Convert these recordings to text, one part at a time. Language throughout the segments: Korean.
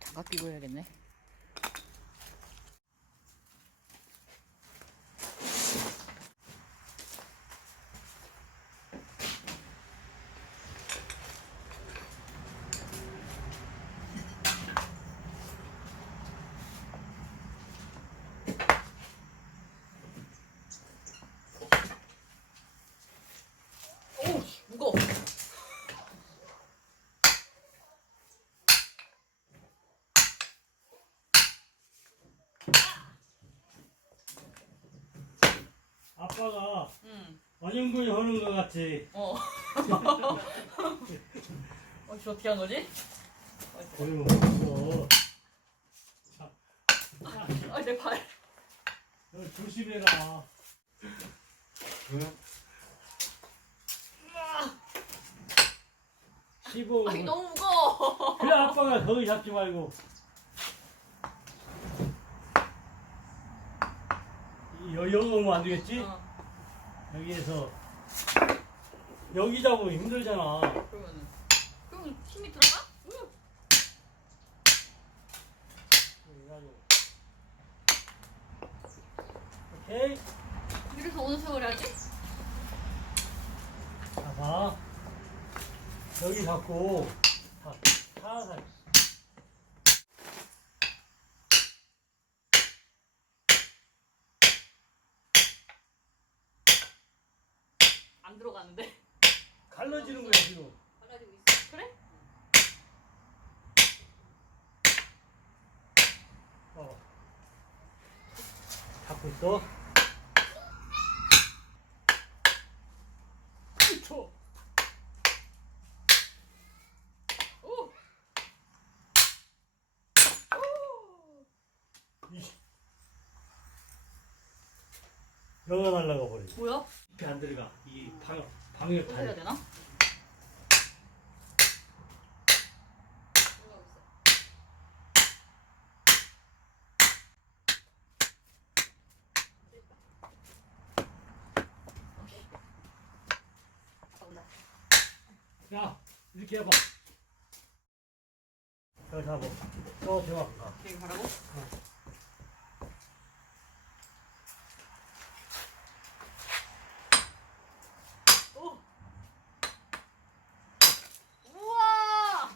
장갑 끼고 해야겠네. 오, 무거워. 아빠가 원형군이 하는 것 같지. 저 어떻게 한 거지? 어휴, 내 발. 너 조심해라. 응? 15. 너무 무거워. 그래 아빠가 거기 잡지 말고. 여기 오면 안 되겠지? 여기에서 여기 잡으면 힘들잖아. 그러면 힘이 들어가? 오케이. 이래서 어느 세월 해야지? 자, 봐. 여기 잡고 살살. 안 들어가는데? 갈라지는 거야 지금. 갈라지고 있어. 그래? 잡고 있어. 초. 오! 영화 날라가 버려. 뭐야? 이렇게 안 들어가. 이 방역 또 해야 되나? 야, 이렇게 해봐. 저 잡아. 저 대박. 여기 가라고? 오! 우와!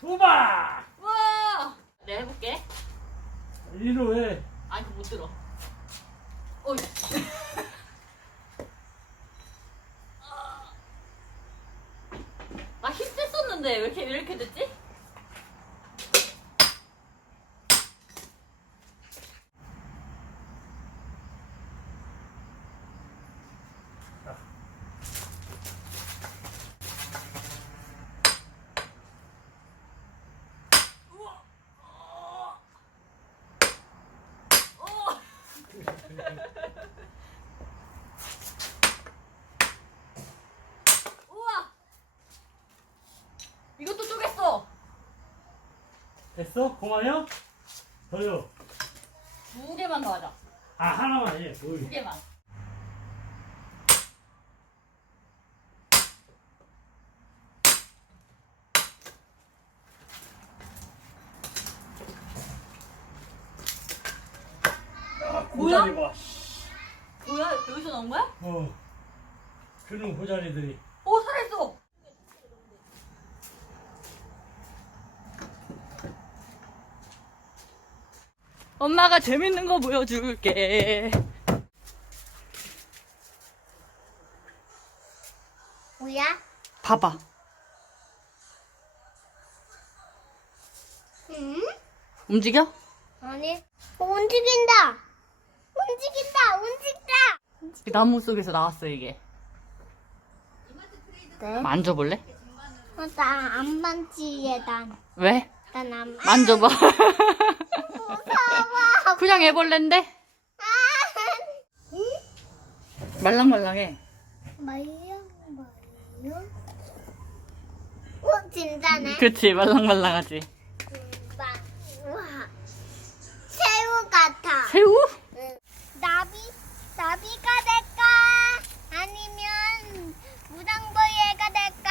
도박! 우와! 내가 해볼게. 이리로 해. 아니, 그거 못 들어. 어이. 아, 힘 셌었는데 왜 이렇게 됐지? 우와! 이것도 쪼갰어. 됐어? 그만이야? 더요. 2개만 더 하자. 아, 하나만 해. 2개만. 뭐야? 고자리 봐. 뭐야? 여기서 나온 거야? 그런 고자리들이. 오, 살아있어! 엄마가 재밌는 거 보여줄게. 뭐야? 봐봐. 응? 움직여? 아니. 움직인다. 움직인다. 움직인다. 나무 속에서 나왔어, 이게. 네? 만져볼래? 나안 만지게 난. 왜? 난안 만져봐. 무서워. 그냥 애벌레인데? 말랑말랑해. 말려. 진짜네. 그치, 말랑말랑하지. 우와. 새우 같아. 새우? 응. 나비가 될까? 아니면 무당벌레가 될까?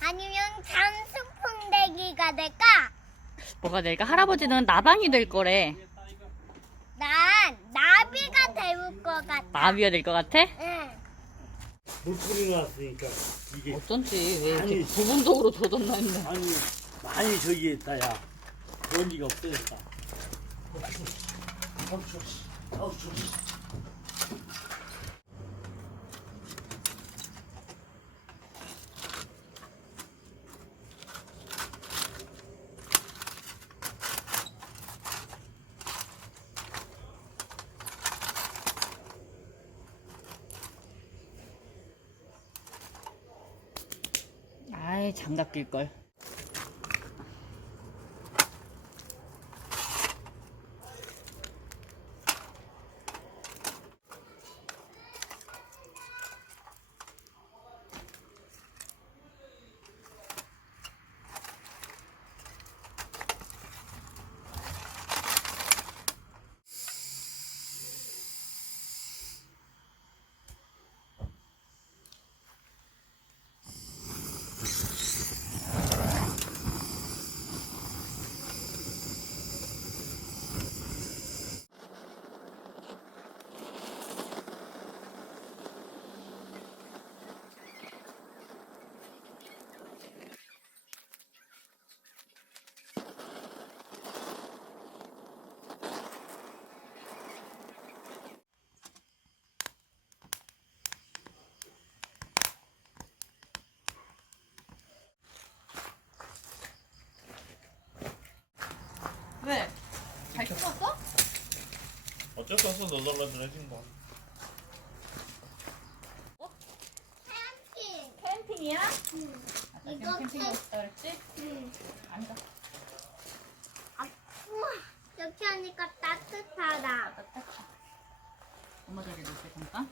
아니면 장수풍뎅이가 될까? 뭐가 뭐가 될까? 할아버지는 나방이 될 거래. 난 나비가 될 것 같아. 나비가 될 것 같아? 응. 물뿌리 나왔으니까 이게 어쩐지 왜 이렇게 아니. 부분적으로 젖었나 했네. 아니 많이 저기 했다 야 먼지가 없어졌다. 아우 추워. 아이, 장갑 낄걸. 왜? 잘 키웠어? 어쩔 수 없어 너덜러 들어진 거. 캠핑. 캠핑이야? 이거 캠핑 가고 싶다 그랬지? 응. 앉아. 아, 우와. 이렇게 하니까 따뜻하다. 엄마 자리 놓을게 잠깐.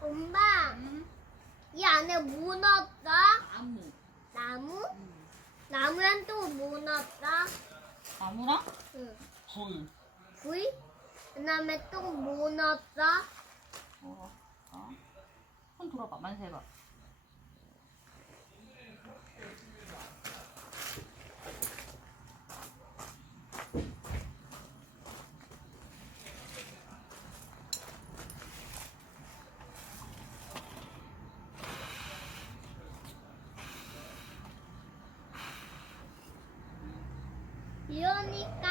엄마, 이 안에 뭐 넣었어? 나무. 나무? 나무엔 또 뭐 넣었어? 나무랑 응. 불. 구이? 그 다음에 또 뭐 넣었어? 손 돌아봐, 만세봐. 이러니까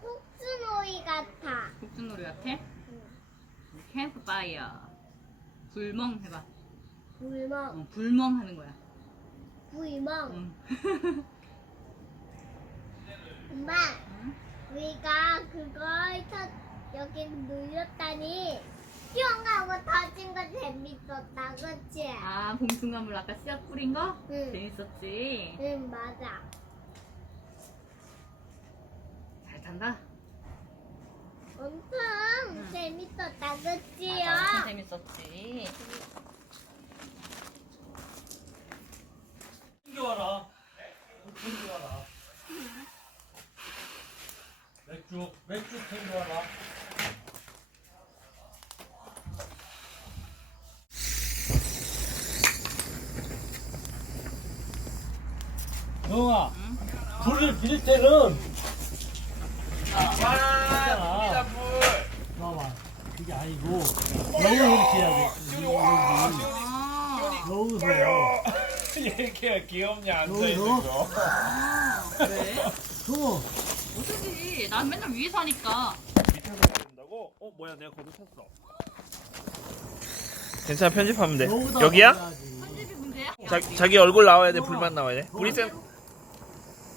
폭스놀이 같아. 국수놀이 같아? 캠프파이어. 불멍 해봐. 불멍, 불멍 하는 거야. 불멍. 응. 엄마, 우리가 그걸 여기 눌렸다니 뿅하고 터진 거 재밌었다, 그치? 아, 봉숭아물 아까 씨앗 뿌린 거? 응. 재밌었지? 응, 맞아. 잘 탄다? 엄청 재밌었다, 그치요? 맞아, 엄청 재밌었지. 챙겨와라. 챙겨와라. 맥주 챙겨와라. 영아, 불을 빌 때는 있잖아. 봐봐, 그게 아니고 여기서 이렇게 해야 돼. 여기서. 이렇게 귀엽냐 앉아 여기서? 있는 거. 왜? 저 어쩌지? 난 맨날 위에서 하니까. 밑에서 된다고? 뭐야 내가 거기 쳤어. 괜찮아 편집하면 돼. 여기다 여기야? 놔야지. 편집이 문제야? 자기 얼굴 나와야 돼. 불만 나와야 돼. 우리 쌤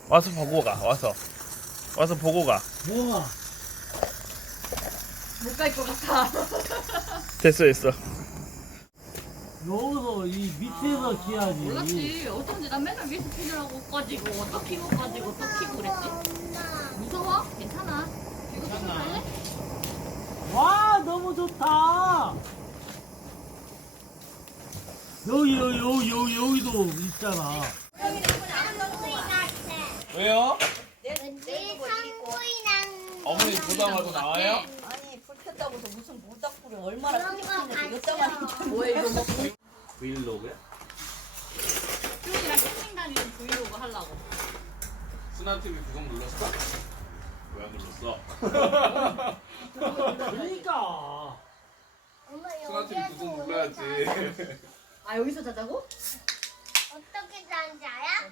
와서 보고 가. 와서 보고 가. 영아, 못 갈 것 같아. 됐어. 여기서 이 밑에서 키야지. 몰랐지. 어쩐지 난 맨날 위에서 피느라고 꺼지고 또 키고 꺼지고 또 키고 그랬지. 엄마. 무서워? 괜찮아. 이거 좀 할래? 와, 너무 좋다. 여기도 있잖아. 산구이 같아. 왜요? 왠지 산구이랑 어머니 부담하고 나와요? 아니 불 켰다고 해서 무슨 모닥불을 얼마나 그런 크게 거 피는데 같죠? 이것저만 뭐야 이거 뭐 브이로그야? 수영이랑 캠핑 다니는 브이로그 하려고. 순환TV 구독 눌렀어? 왜 안 눌렀어? 그러니까. 엄마 순환TV 여기에서 구독 오늘 눌러야지. 아 여기서 자자고? 어떻게 자는지 알아?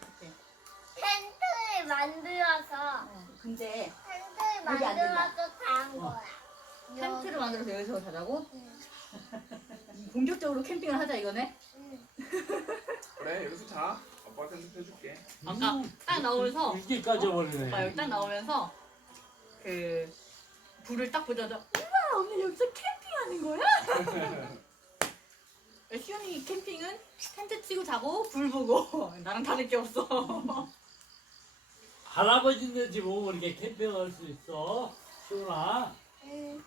텐트를 만들어서 근데 텐트를 여기 안 된다. 만들어서 자는 거야. 텐트를 만들어서 여기서 자자고? 본격적으로 캠핑을 하자 이거네? 그래 여기서 자. 아빠 텐트 펴줄게. 아까 딱 나오면서 이렇게 까져버리네. 여기 딱 나오면서 그 불을 딱 보자마자 우와 언니 여기서 캠핑하는 거야? 시연이 캠핑은 텐트 치고 자고 불 보고 나랑 다를 게 없어. 할아버지네 집 오면 이렇게 캠핑할 수 있어. 시원아. 응.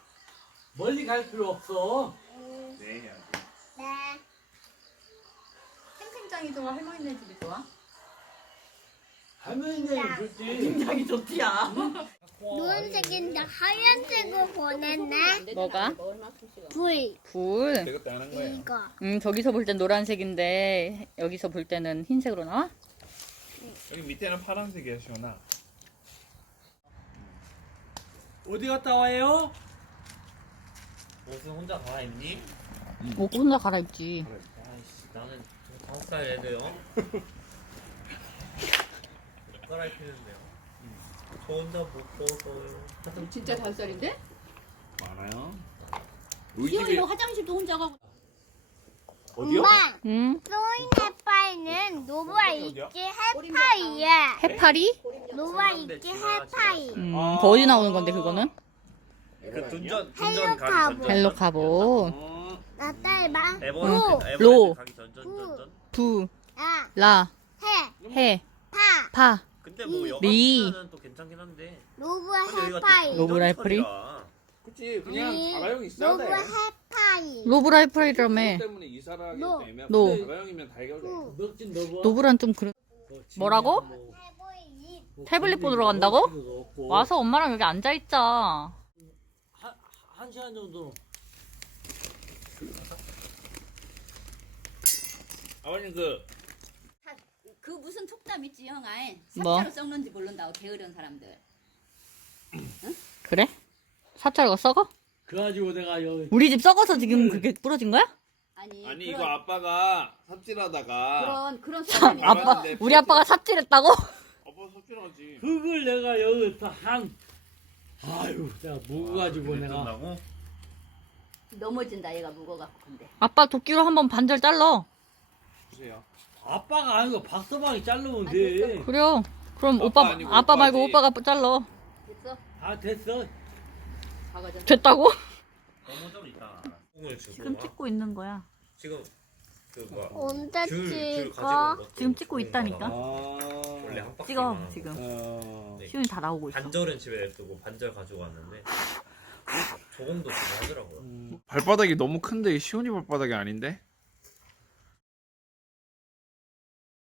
멀리 갈 필요 없어. 응. 네 해야지. 네. 캠핑장이 좋아 할머니네 집이 좋아? 할머니네 좋지. 캠핑장이 좋지야. 노란색인데 하얀색으로 보냈네. 뭐가? 불. 불. 내가 따는 거야. 이거. 저기서 볼 땐 노란색인데 여기서 볼 때는 흰색으로 나와? 여기 밑에는 파란색이야 시원아. 어디 갔다 와요? 옷은 혼자 갈아입니? 먹고 혼자 갈아입지. 아이씨 나는 5살 애들요 못 갈아입히는데요 저 혼자 못 벗어요 진짜 5살인데? 많아요? 시연이는 화장실도 혼자 가고. 어디요? 엄마. 응? 소인 해파이는 노바 있지 해파이야. 해파리? 노바 있지 해파이. 그 어디 나오는 건데 그거는? 그 둔전 헬로 가기 가보. 전전 헬로 가보. 나 딸봐. 에버랜드 로. 에버랜드 가기 전전 부, 아. 라, 해. 해, 파. 파. 근데 뭐 여가 리. 쓰면은 또 괜찮긴 한데 노브 근데 여기가 해파이. 노브 라이프리? 그치 그냥 이 자가용 있어야 노브 돼. 해파이. 노브라이프라이라며. 그것 때문에 이사를 하기 노. 때문에 노. 자가용이면 다 해결돼. 구. 넉진 넣어. 노브란 좀 그래. 뭐라고? 해보이. 태블릿 보러 간다고? 없고. 와서 엄마랑 여기 앉아 있자. 한 시간 정도. 아버님 그 무슨 촉감 있지 형아 뭐? 삽자로 썩는지 모른다고 게으른 사람들 그래? 삽자루가 썩어? 그래가지고 내가 여기 우리 집 썩어서 지금 그게 부러진 거야? 아니 아니 그런, 이거 아빠가 삽질하다가 그런 소리는 아빠, 우리 아빠가 삽질했다고? 아빠 삽질하지. 그걸 내가 여기서 아유, 내가 묵어가지고 내가 된다고? 넘어진다 얘가 무거워갖고 근데 아빠 도끼로 한번 반절 잘라. 주세요. 아빠가 아니고 박서방이 자르면 아니, 돼. 그래요. 그럼 아빠 오빠, 아니고 아빠 말고 오빠지. 오빠가 잘라. 됐어? 아 됐어. 박아줘 됐다고? 너무 좀 있다 을 지금 찍고 있는 거야. 지금 그 뭐야 언제 줄 찍어? 가지고 지금 찍고 있다니까. 원래 한 바퀴 찍어, 지금. 어. 시윤이 다 나오고 있어. 반절은 집에 냅두고 반절 가지고 왔는데 조공도 지금 하더라고요 발바닥이 너무 큰데 이 시온이 발바닥이 아닌데?